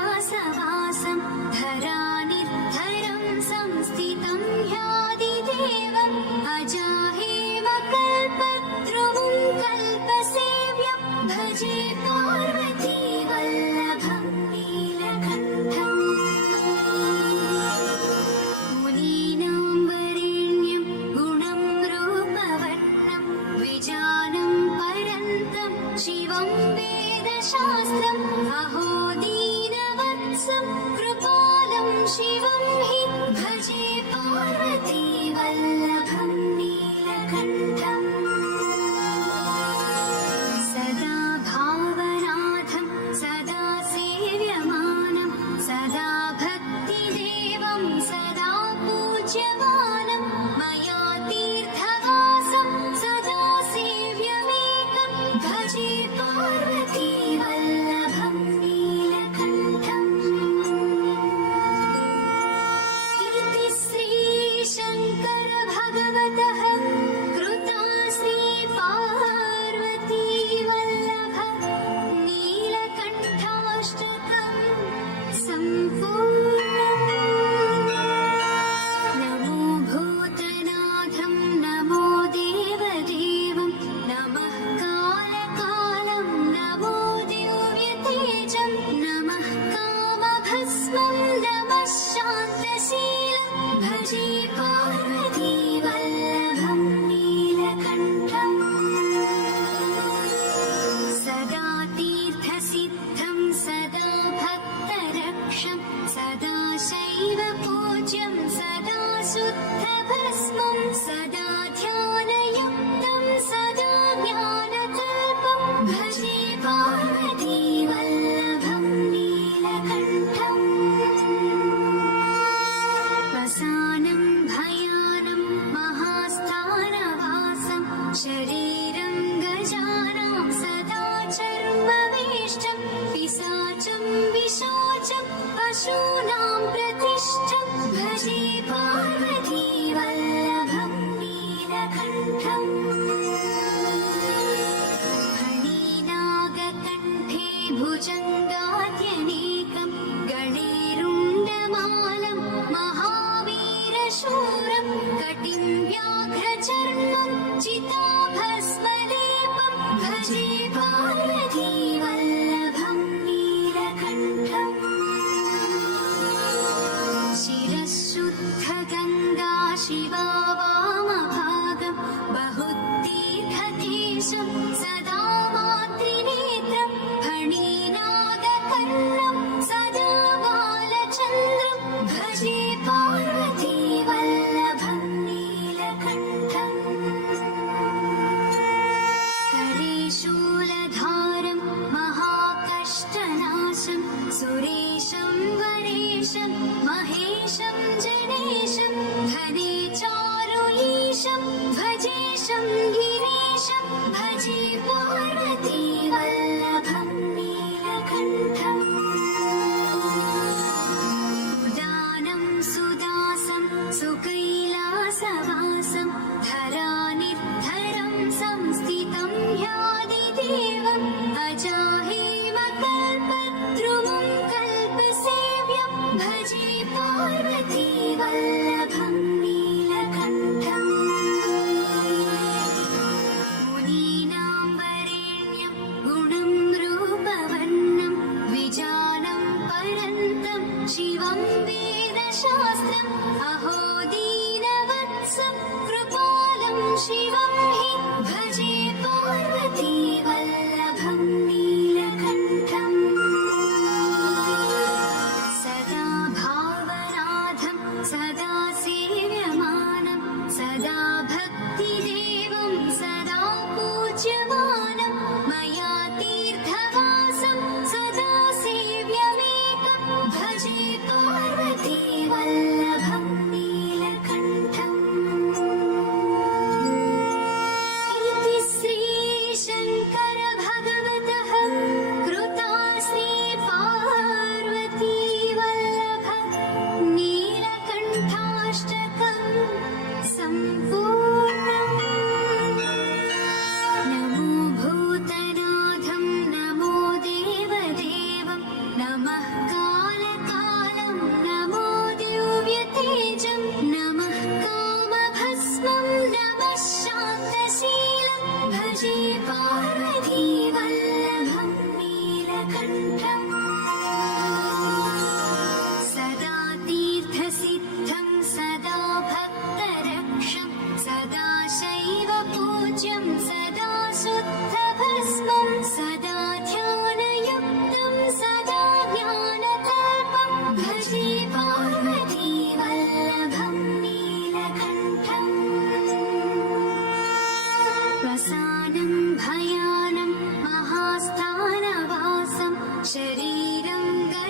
सुकैलासवासं धरानिर्धरं संस्थितं ह्यादिदेवम् अजाहेमकल्पद्रुमं कल्पसेव्यं भजे पार्वतीवल्लभं नीलकण्ठम् मुनीनां वरेण्यं गुणं रूपवर्णं विजानं परन्तं शिवं वेदशास्त्रम् अहो दीनवत्सं कृपालं शिवं हि भजे पार्वतीवल्लभं नीलकण्ठम् सदा भावनाथं सदा सेव्यमानं सदा भक्तिदेवं सदा पूज्यमानं मया तीर्थवासं सदा सेव्यमेकं भजे पार्वतीवल्लभं नीलकण्ठम् इति श्रीशङ्कर भगवतः कृता श्रीपार्वतीवल्लभ नीलकण्ठाष्टकं सम्पूर्णम् नमो भूतनाथं नमो देवदेवं नमः कालकालं नमो दिव्यतेजं नमः कामभस्मं नमः शान्तशीलं भजे पार्वतीवल्लभं नीलकण्ठम् सदा तीर्थसिद्धं सदा भक्तरक्षं सदा शैवपूज्यं सदा शुद्धभस्मं सदा ध्यानयुक्तं सदा ज्ञानकल्पं भजे पार्वतीवल्लभं नीलकण्ठम् वसानं भयानं महास्थानवासं शरीरं गजानां सदा चर्मवेष्टं पिशाचं विशोचं पशूनां प्रतिष्ठं भजे पार्वतीवल्लभं नीलकण्ठम् फणिनागकण्ठे भुजङ्गाद्यनेकं गणेरुण्डमालं महावीरशूरं कटिं व्याघ्रचर्मं चिताभस्मलेपं भजे पार्वतीवल्लभं नीलकण्ठम् शिरःशुद्धगङ्गा शिवा वामभागं बहुतीर्थकेशं सदा मातृनेत्रं फणिनागकर्णं सदा बालचन्द्रं भजे पार्वतीवल्लभं नीलकण्ठम् करे शूलधारं महाकष्टनाशं सुरेशं वरेशं महेशं जनेशं धने चारुलीशं भजेशं गिरीशं भजे पार्वतीवल्लभं नीलकण्ठम् उदानं सुदासं सुकैलासवासं धरानिर्धरं संस्थितं ह्यादिदेवम् अजाहेमकल्पद्रुमं कल्पसेव्यं भजे पार्वतीवल्लभं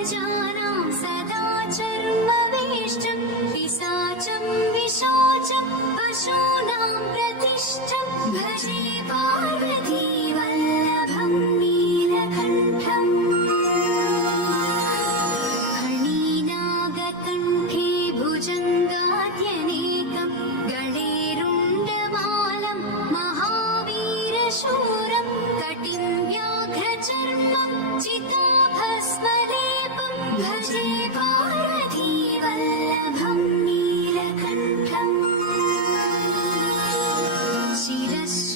गजानां सदा चर्मवेष्टं पिशाचं विशोचं पशूनां प्रतिष्ठं भजे पार्वती वल्लभं नीलकण्ठम् फणीनागकण्ठे भुजङ्गाद्यनेकं गणेरुण्डमालं महावीरशूरं कटिं व्याघ्रचर्मं चिताभस्मलेपं भजे पार्वती वल्लभं नीलकण्ठम्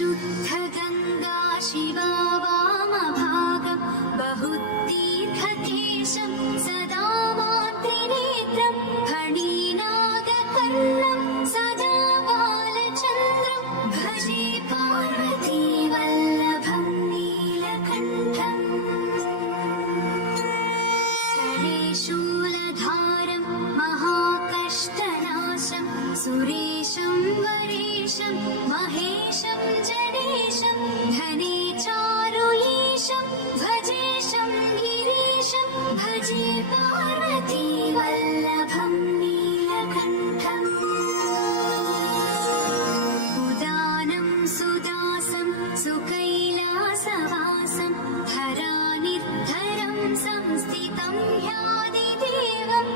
शिरःशुद्धगङ्गा शिवा वामभागं बहुतीर्थकेशं सदा मातृनेत्रं फणीनागकर्णं सदा बालचन्द्रं भजे पार्वती वल्लभं नीलकण्ठम् करे शूलधारं महाकष्टनाशं सुरेशं वरेशं महेशं जनेशं धने चारुईशं भजेशं गिरीशं भजे पार्वती वल्लभं नीलकण्ठम् उदानं सुदासं सुकैलासवासं धरानिर्धरं संस्थितं ह्यादिदेवम्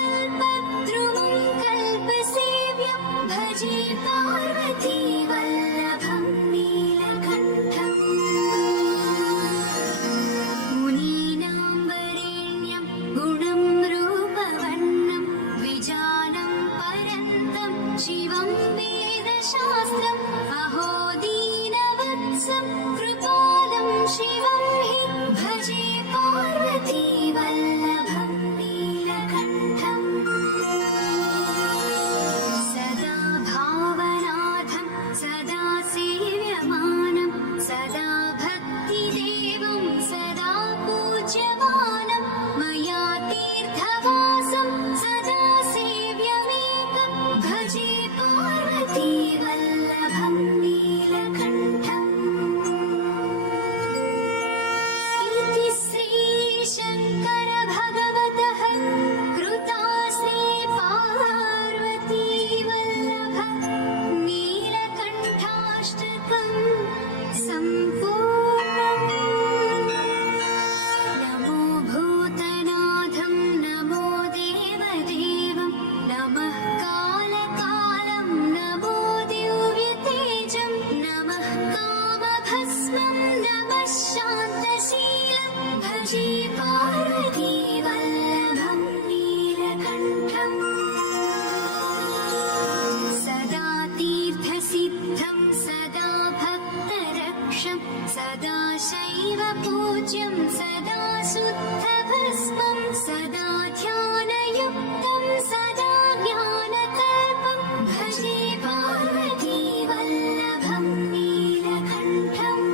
अजाहेमकल्पद्रुमं कल्पसेव्यं भजे पार्वती वल्लभं नीलकण्ठम् मुनीनां वरेण्यं गुणं रूपवर्णं द्विजानं परन्तं शिवं वेदशास्त्रम् अहोदीनवत्सं कृपालं शिवं हि भजे पार्वती वल्लभं नीलकण्ठम् सदा भावनाथं सदा सेव्यमानं सदा भक्तिदेवं सदा पूज्यमानं मया तीर्थवासं सदा सेव्यमेकं भजे पार्वती वल्लभं नीलकण्ठम् इति श्रीशङ्कर भगवतः कृतास्ते पार्वती वल्लभ नीलकण्ठाष्टकं सम्पूर्णम् नमो भूतनाथं नमो देवदेवं नमः कालकालं नमो दिव्यतेजं नमः कामभस्मं नमः शान्तशीलं भजे पार्वती वल्लभं नीलकण्ठम् सदा तीर्थसिद्धं सदा भक्तरक्षं सदा शैवपूज्यं सदा शुद्धभस्मं सदा ध्यानयुक्तं सदा ज्ञानकल्पं भजे पार्वती वल्लभं नीलकण्ठम्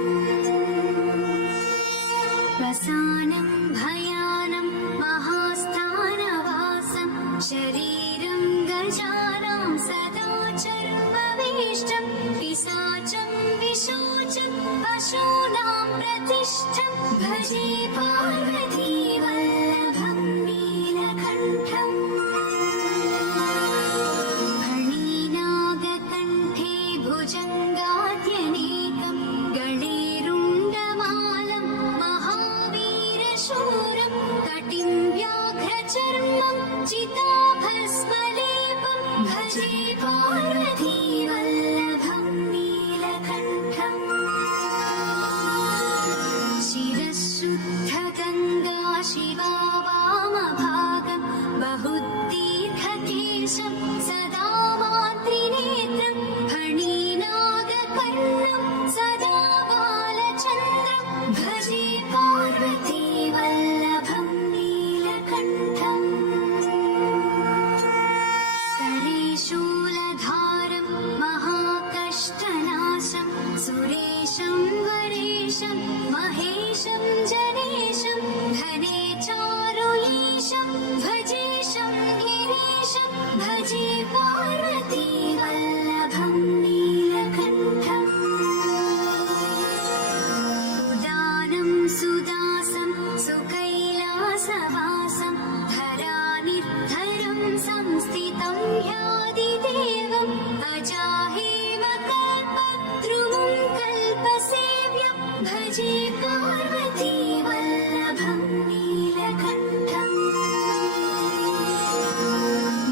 वसानं भयानं महास्थानवासं शरीरं गजानां सदा चर्मवेष्टं पिशाचं विशोचं पशूनां प्रतिष्ठं भजे पार्वती वल्लभं नीलकण्ठम् फणीनागकण्ठे भुजङ्गाद्यनेकं गणेरुण्डमालं महावीरशूरं कटिं व्याघ्रचर्मं चिताभस्मलेपं भजे पार्वती वल्लभं नीलकण्ठम् शिरःशुद्धगङ्गा शिवा वामभागं बहुतीर्थकेशं सदा मातृनेत्रं फणीनागकर्णं सदा बालचन्द्रं भजे पार्वती वल्लभं नीलकण्ठम् करे शूलधारं महाकष्टनाशं सुरेशं वरेशं महेशं जनेशं धने चारुईशं भजेशं गिरीशं भजे कैलासवासं धरानिर्धरं संस्थितं ह्यादिदेवम् अजाहेव कल्पद्रुमं कल्पसेव्यं भजे पार्वती वल्लभं नीलकण्ठम्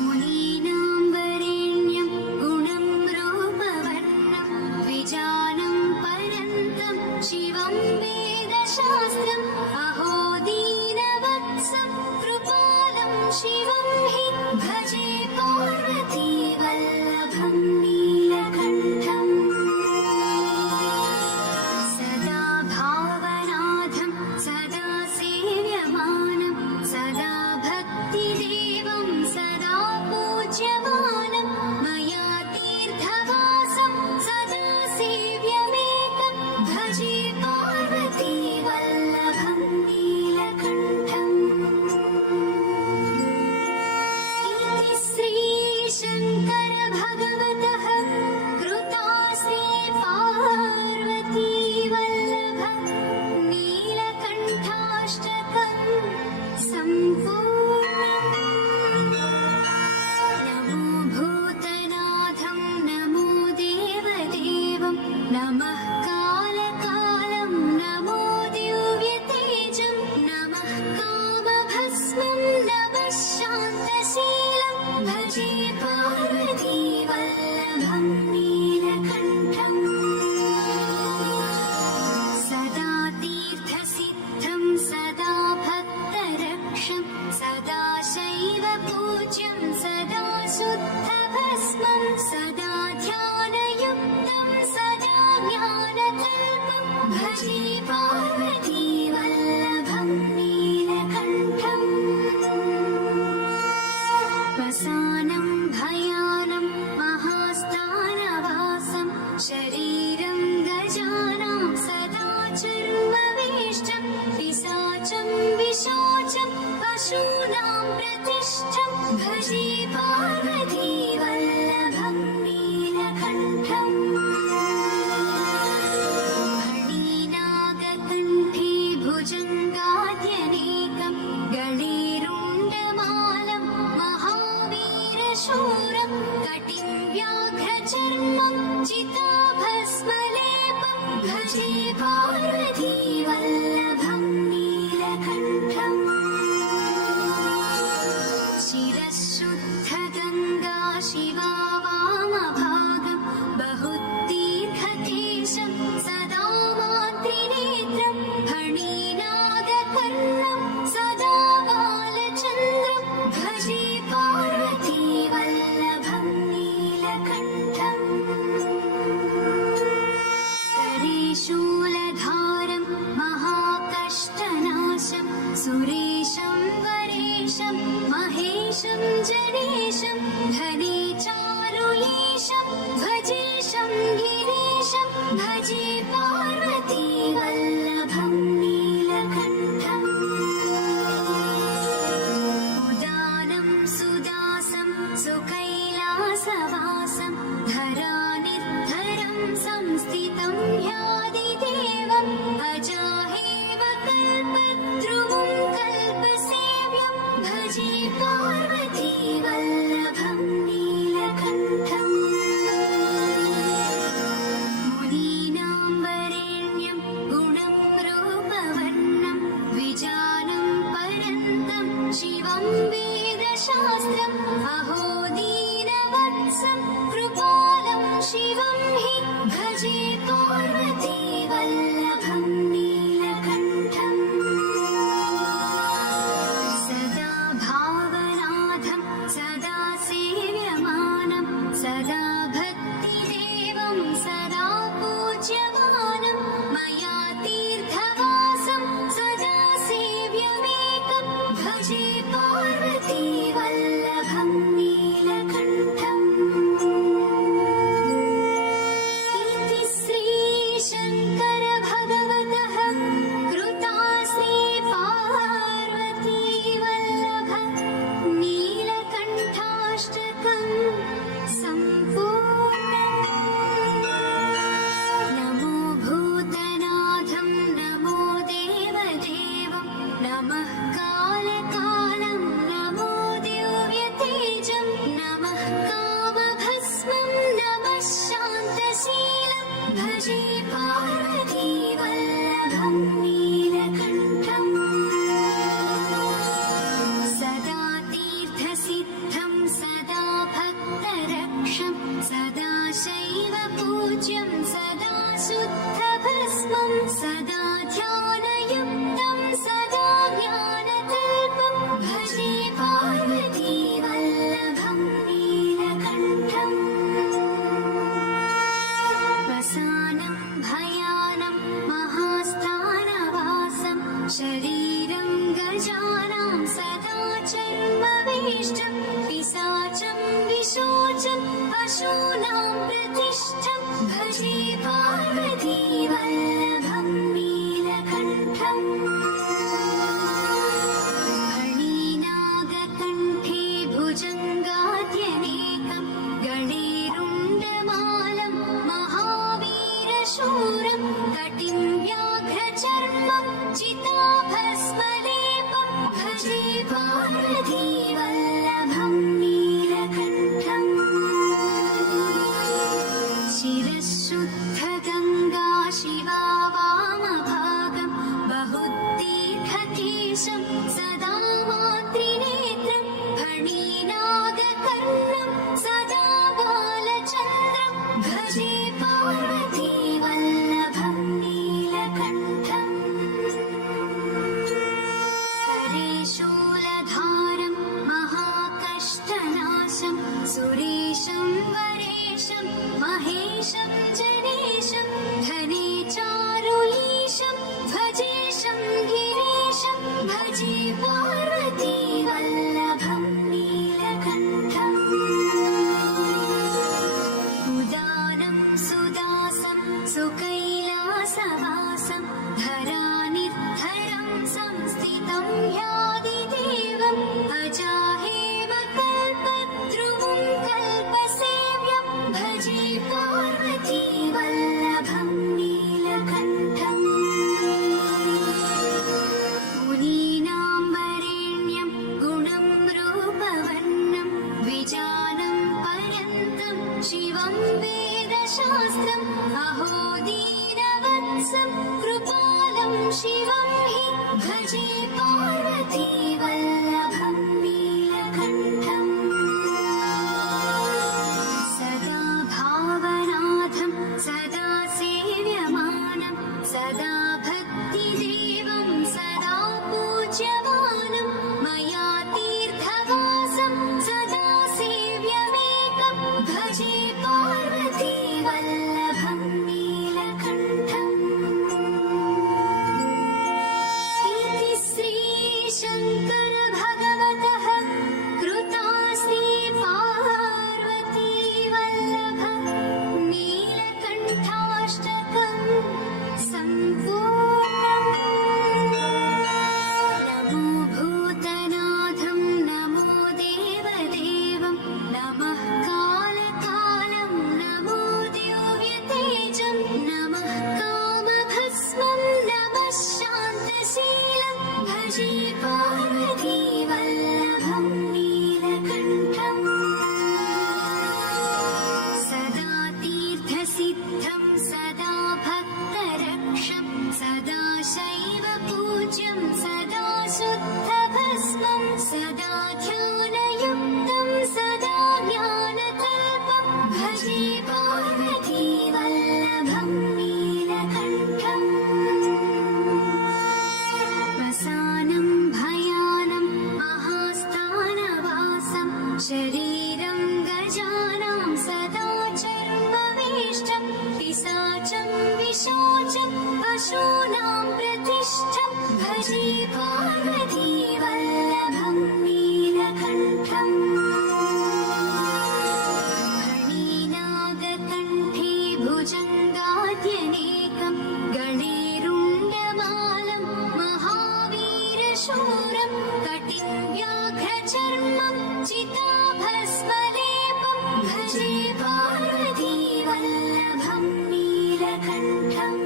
मुनीनां वरेण्यं गुणं रूपवर्णं द्विजानं परन्तं शिवं वेदशास्त्रम् अहो दीनवत्सं कृपालं शिवं हि भजे पार्वती वल्लभं नीलकण्ठम् सदा भावनाथं सदा सेव्यमानं सदा भक्तिदेवं सदा पूज्यमानं मया तीर्थवासं सदा सेव्यमेकं भजे पार्वती वल्लभं नीलकण्ठम् इति श्रीशङ्कर भगवतः कृता श्रीपार्वती वल्लभ नीलकण्ठाष्टकं सम्पूर्णम् नमो भूतनाथं नमो देवदेवं नमः कालकालं नमो दिव्यतेजं नमः कामभस्मं नमः शान्तशीलं भजे पार्वती वल्लभं नीलकण्ठम् सदा तीर्थसिद्धं सदा भक्तरक्षं सदा शैवपूज्यं सदा शुद्धभस्मं सदा ध्यानयुक्तं सदा ज्ञानकल्पं भजे पार्वती वल्लभं नीलकण्ठम् वसानं भयानं महास्थानवासं शरीरं गजानां सदा चर्मवेष्टं पिशाचं विशोचं पशूनां प्रतिष्ठं भजे पार्वती वल्लभं नीलकण्ठम् फणिनागकण्ठे भुजङ्गाद्यनेकं गणेरुण्डमालं महावीरशूरं कटिं व्याघ्रचर्मं चिताभस्मलेपं भजे पार्वती वल्लभं नीलकण्ठम् शिरःशुद्धगङ्गा शिवा वामभागं बहुदीर्घकेशं सदा मातृनेत्रं फणिनागकर्णं सदा बालचन्द्रं भजे पार्वती वल्लभं नीलकण्ठम् करे शूलधारं महाकष्टनाशं सुरेशं वरेशं महेशं जनेशं धने चारुयेशं भजेशं गिरीशं भजे पार्वती वल्लभं नीलकण्ठम् उदानं सुदासं सुकैलासवासं धरानिर्धरं संस्थितं ह्यादिदेवम् अजाहेव कल्पद्रुमं कल्पसेव्यं भजे पार्वती वल्लभं नीलकण्ठम् मुनीनां वरेण्यं गुणं रूपवर्णं द्विजानं परन्तं शिवं वेदशास्त्रम् अहो दीनवत्सं कृपालं शिवं हि भजे पार्वती वल्लभं नीलकण्ठम् सदा भावनाथं सदा सेव्यमानं सदा भक्तिदेवं सदा पूज्यमानं मया तीर्थवासं सदा सेव्यमेकं भजे पार्वती वल्लभं नीलकण्ठम् इति पार्वती वल्लभं नीलकण्ठम् सदा तीर्थसिद्धं सदा भक्तरक्षं सदा शैव पूज्यं सदा शुद्धभस्मं सदा ध्यानयुक्तं सदा ज्ञानकल्पं भजे पार्वती वल्लभं नीलकण्ठम् वसानं भयानं महास्थानवासं शरीरं गजानां सदा चर्मवेष्टं पिशाचं विशोचं पशूनां प्रतिष्ठं भजे पार्वती वल्लभं नीलकण्ठम् फणीनागकण्ठे भुजङ्गाद्यनेकं गणेरुण्डमालं महावीरशूरं कटिं व्याघ्रचर्मं चिताभस्मलेपं भजे पार्वती वल्लभं नीलकण्ठम्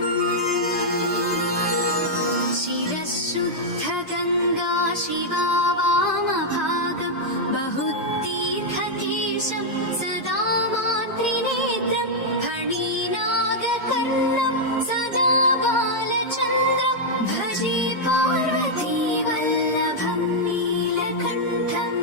शिरःशुद्धगङ्गा शिवा वामभागं बहुतीर्थकेशं सदा मातृनेत्रं फणीनागकर्णं सदा बालचन्द्रं भजे पार्वती वल्लभं नीलकण्ठम्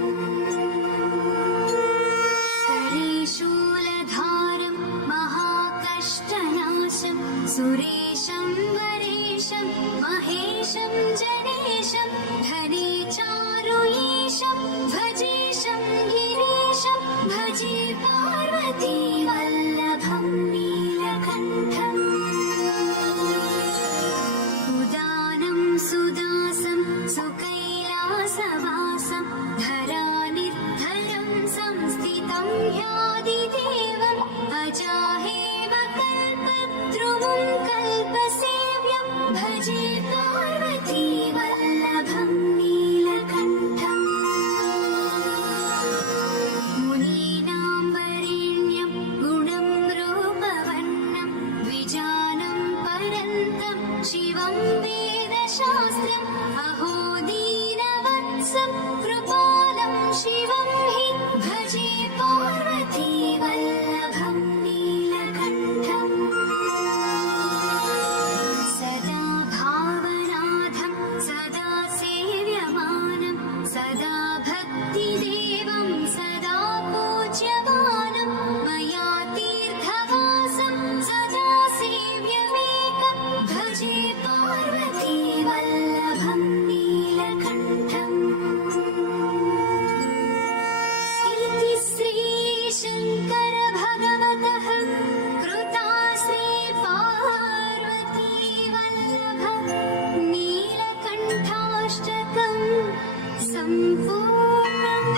करे शूलधारं महाकष्टनाशं सुरेशं वरेशं महेशं जनेशं धने चारुईशं भजेशं गिरीशं भजे पार्वती वल्लभं नीलकण्ठम् उदानं सुदासं सुकैलासवासं धरानिर्धरं संस्थितं ह्यादिदेवम् अजाहेव कल्पद्रुमं कल्पसेव्यं भजे पार्वती वल्लभं नीलकण्ठम् मुनीनां वरेण्यं गुणं रूपवर्णं द्विजानं परन्तं शिवं वेदशास्त्रम् अहो दीनवत्सं कृपालं शिवं हि भजे पार्वती वल्लभं नीलकण्ठम् सदा भावनाथं सदा सेव्यमानं सदा भक्तिदेवं सदा पूज्यमानं मया तीर्थवासं सदा सेव्यमेकं भजे पार्वती वल्लभं नीलकण्ठम् इति श्रीशङ्कर भगवतः कृता श्रीपार्वती वल्लभ नीलकण्ठाष्टकं सम्पूर्णम्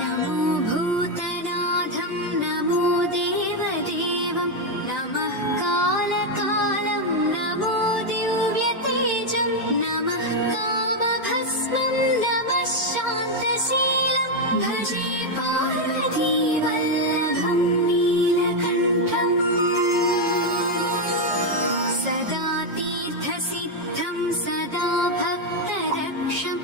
नमो भूतनाथं नमो देवदेवं नमः कालकालं नमो दिव्यतेजं नमः कामभस्मं नमः शान्तशीलं भजे पार्वती वल्लभं नीलकण्ठम् सदा तीर्थसिद्धं सदा भक्तरक्षं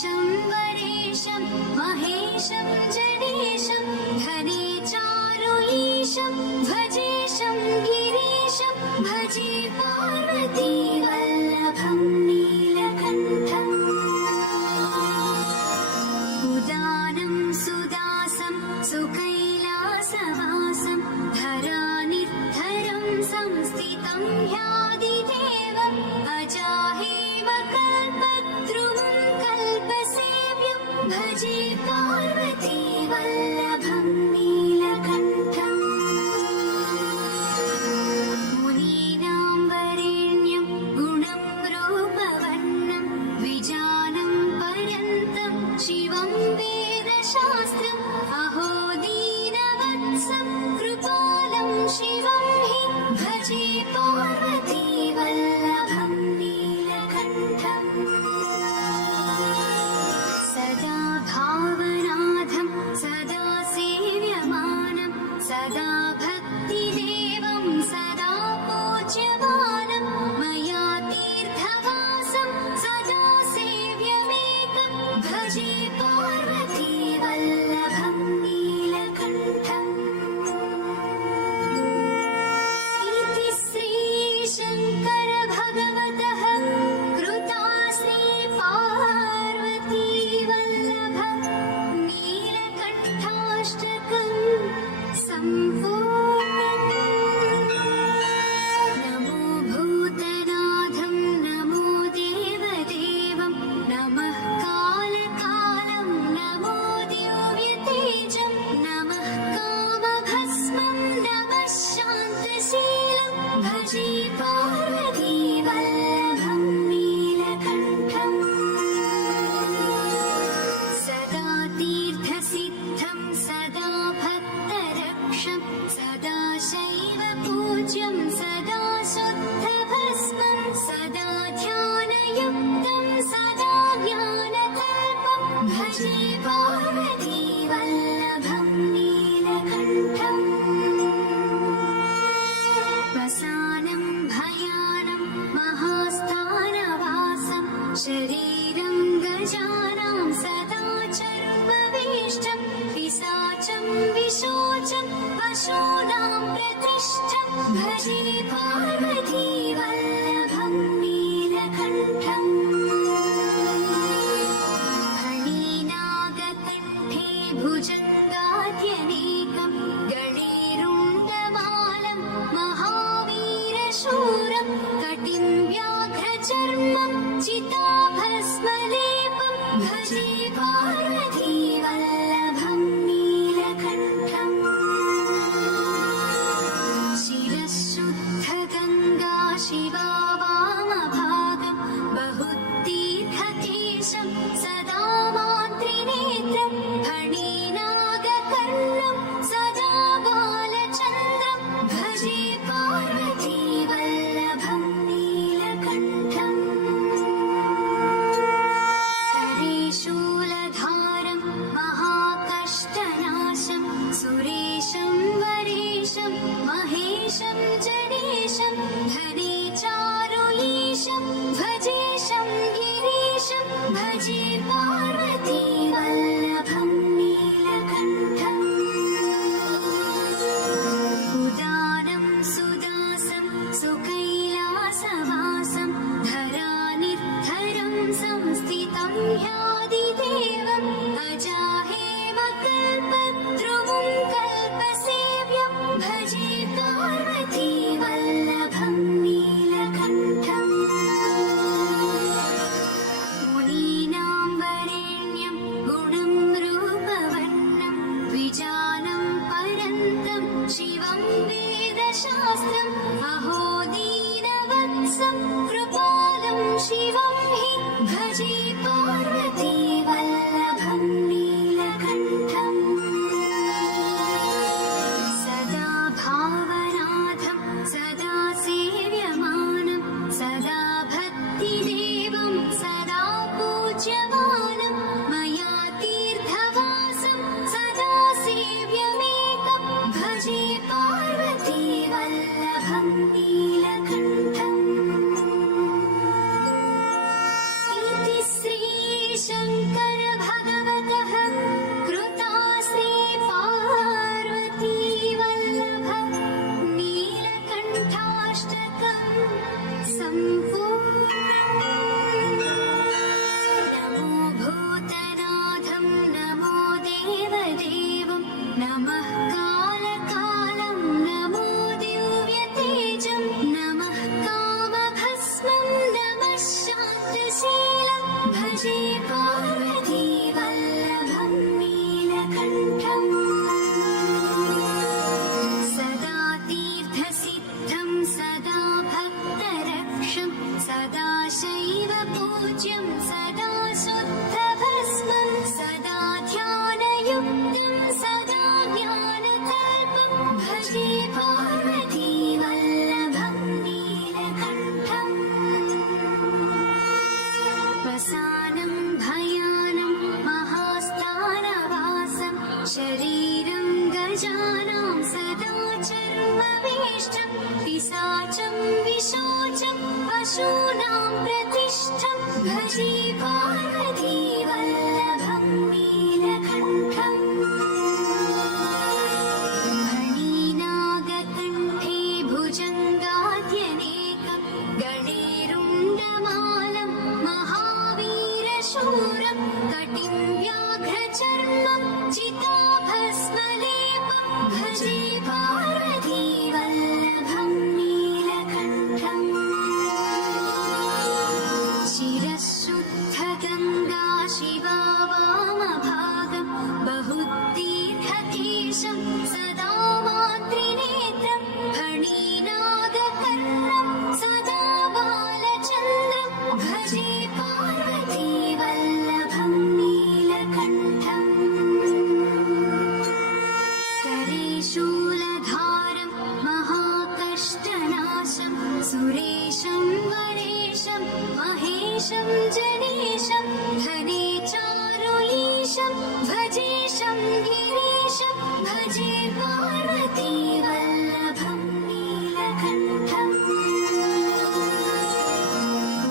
ईशं वरेशं महेशं जनेशं धने चारु ईशं भजेशं गिरीशं भजे पार्वती वल्लभं नीलकण्ठम् उदानं सुदासं सुकैलासवासं धरानिर्धरं संस्थितं ह्यादिदेवम् अजाहेव कल्पद्रुमं कल्पसेव्यं भजे पार्वती वल्लभं नीलकण्ठम् मुनीनां वरेण्यं गुणं रूपवर्णं द्विजानं पर्यन्तं शिवं वेदशास्त्रम् अहो दीनवत्सं कृपालं शिवं हि भजे पार्वती वल्लभं नीलकण्ठम् सदा भावनाथं सदा सेव्यमानं सदा भक्तिदेवं सदा पूज्यमानं मया तीर्थवासं सदा सेव्यमेकं भजे पार्वती वल्लभं नीलकण्ठम् इति श्रीशङ्कर भगवतः कृता श्रीपार्वती वल्लभं नीलकण्ठाष्टकं सम्पूर्णम् नमो भूतनाथं नमो देवदेवं नमः कालकालं नमो दिव्यतेजं नमः कामभस्मं नमः शान्तशीलं भजे पार्वती वल्लभं नीलकण्ठम् सदा तीर्थसिद्धं सदा भक्तरक्षं सदा शैव पूज्यं सदा शुद्धभस्मं सदा ध्यानयुक्तं सदा ज्ञानकल्पं भजे पार्वती वल्लभं नीलकण्ठम् वसानं भयानं महास्थानवासं शरीरं गजानां सदा चर्मवेष्टं पिशाचं विशोचं पशूनां प्रतिष्ठं भजे पार्वती वल्लभं नीलकण्ठम् फणिनागकण्ठे भुजङ्गाद्यनेकं गणेरुण्डमालं महावीरशूरं कटिं व्याघ्रचर्मं चिताभस्मलेपं भजे पार्वती वल्लभं नीलकण्ठम् शिरःशुद्धगङ्गा शिवा वामभागं बहुतीर्थकेशं सदा मातृनेत्रं फणिनागकर्णं सदा बालचन्द्रं भजे पार्वती वल्लभं नीलकण्ठम् करे शूलधारं कटिं व्याघ्रचर्मं चिताभस्मलेपं भजे पार्वतीवल्लभं नीलकण्ठम् शिरःशुद्धगङ्गा शिवा वामभागं बहुतीर्थकेशं सदा मातृनेत्रं फणीनागकर्णं सदा बालचन्द्रं भजे पार्वतीवल्लभं नीलकण्ठम् करे शूलधारं महाकष्टनाशं सुरेशं वरेशं महेशं जनेशं धने चारुलीशं भजेशं गिरीशं भजे पार्वतीवल्लभं नीलकण्ठम्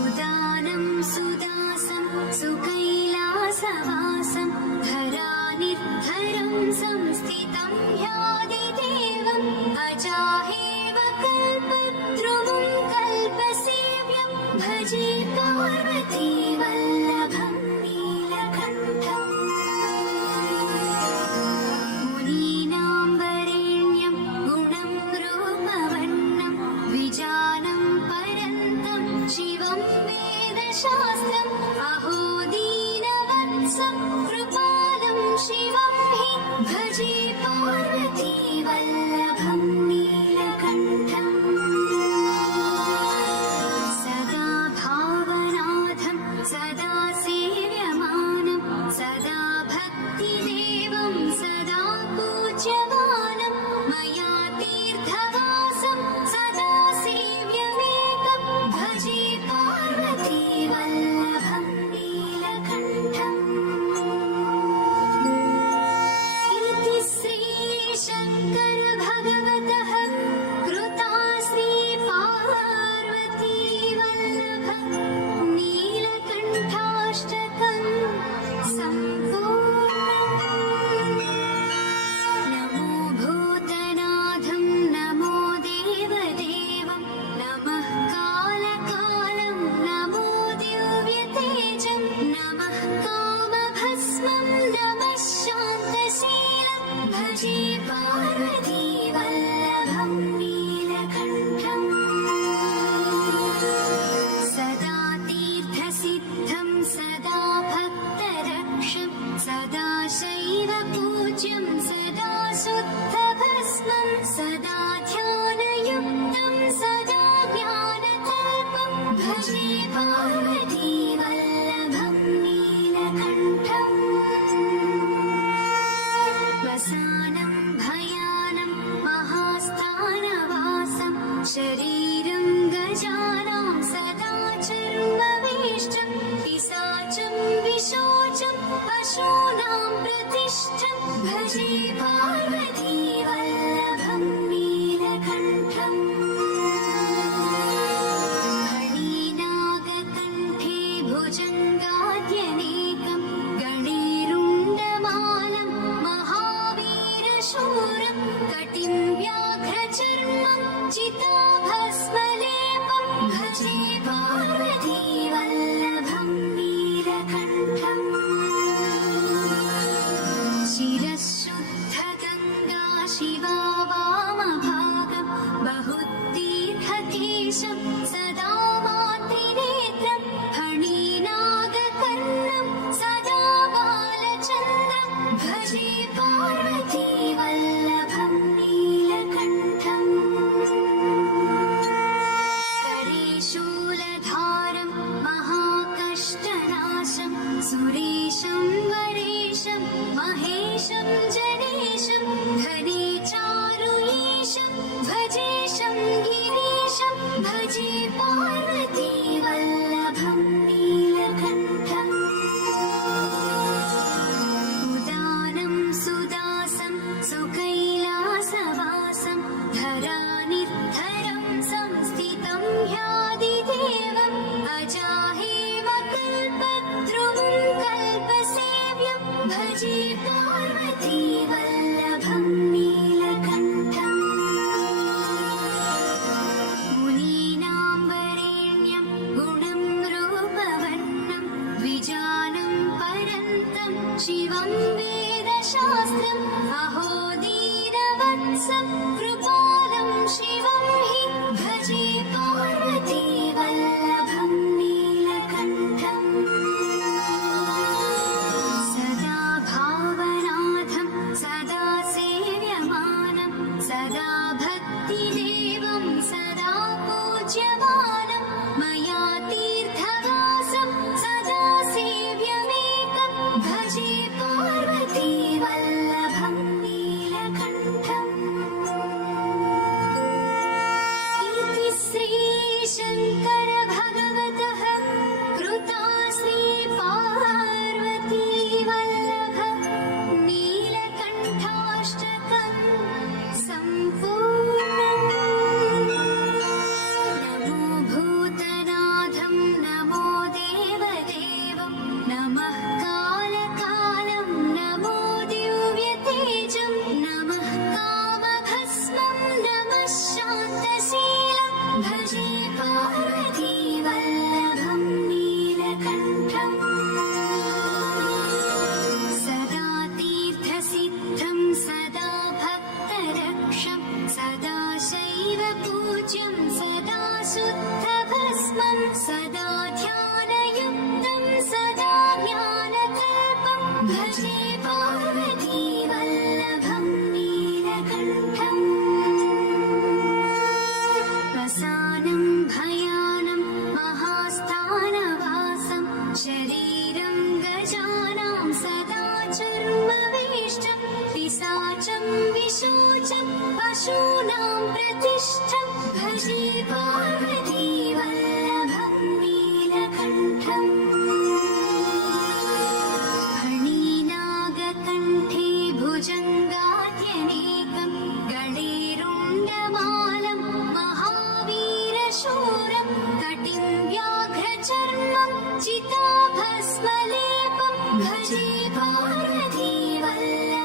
उदानं सुदासं सुकैलासवासं धरानिर्धरं संस्थितं ह्यादिदेवम् अजाहेव कल्पद्रुमं कल्पसेव्यं भजे पार्वतीवल्लभं नीलकण्ठम् मुनीनां वरेण्यं गुणं रूपवर्णं विजानं परन्तं शिवं वेदशास्त्रम् अहो दीनवत्सं कृपालं शिवं हि भजे पार्वतीवल्लभं नीलकण्ठम् सदा भावनाथं सदा सेव्यमानं सदा भक्तिदेवं सदा पूज्यमानं मया तीर्थवासं सदा सेव्यमेकं भजे पार्वतीवल्लभं नीलकण्ठम् इति श्रीशङ्कर भगवतः कृता श्रीपार्वतीवल्लभं नीलकण्ठाष्टकं सम्पूर्णम् नमो भूतनाथं नमो देवदेवं नमः कालकालं नमो दिव्यतेजं नमः कामभस्मं नमः शान्तशीलं भजे पार्वतीवल्लभं नीलकण्ठम् सदा तीर्थसिद्धं सदा भक्तरक्षं सदा शैवपूज्यं सदा शुद्धभस्मं सदा ध्यानयुक्तं सदा ज्ञानकल्पं भजे पार्वतीवल्लभं नीलकण्ठम् वसानं भयानं महास्थानवासं शरीरं गजानां सदा चर्मवेष्टं पिशाचं विशोचं पशूनां प्रतिष्ठं भजे पार्वतीवल्लभं नीलकण्ठम् फणीनागकण्ठे भुजङ्गाद्यनेकं गणेरुण्डमालं महावीरशूरं कटिं व्याघ्रचर्मं चिताभस्मलेपं भजे पार्वतीवल्लभं नीलकण्ठम् शिरःशुद्धगङ्गा शिवा वामभागं बहुतीर्थकेशं सदा मातृनेत्रं फणीनागकर्णं सदा बालचन्द्रं भजे पार्वतीवल्लभं नीलकण्ठम् करे शूलधारं महाकष्टनाशं सुरेशं वरेशं महेशं जनेशं धने चारुलीशं भजेशं गिरीशं भजे पार्वतीवल्लभं नीलकण्ठम् उदानं सुदासं सुकैलासवासं धरानिर्धरं संस्थितं ह्यादिदेवम् अजाहेव कल्पद्रुमं कल्पसेव्यं भजे पार्वतीवल्लभं नीलकण्ठम् मुनीनां वरेण्यं गुणं रूपवर्णं विजानं परन्तं शिवं वेदशास्त्रम् अहोदीरवत्सं कृपालं शिवं हि भजे पार्वती वल्लभं नीलकण्ठम् सदा भावनाथं सदा सेव्यमानं सदा भक्तिदेवं सदा पूज्यमानं मया तीर्थवासं सदा सेव्यमेकं भजे पार्वती वल्लभं नीलकण्ठम् इति श्रीशङ्कर भगवतः कृता श्रीपार्वती वल्लभ नीलकण्ठाष्टकम् सम्पूर्णम् नमो भूतनाथं नमो देवदेवं नमः कालकालं नमो दिव्यतेजं नमः कामभस्मं नमः शान्तशीलं भजे पार्वती वल्लभं नीलकण्ठम् सदा तीर्थसिद्धं सदा भक्तरक्षं सदा शैवपूज्यं सदा शुद्धभस्मं सदा ध्यानयुक्तं सदा ज्ञानकल्पं भजे पार्वती वल्लभं नीलकण्ठम् वसानं भयानं महास्थानवासं शरीरं गजानां सदा चर्मवेष्टं पिशाचं विशोचं पशूनां प्रतिष्ठं भजे पार्वती वल्लभं नीलकण्ठम् फणिनागकण्ठे भुजङ्गाद्यनेकं गणेरुण्डमालं महावीरशूरं कटिं व्याघ्रचर्मं चिताभस्मलेपं भजे पार्वती वल्लभं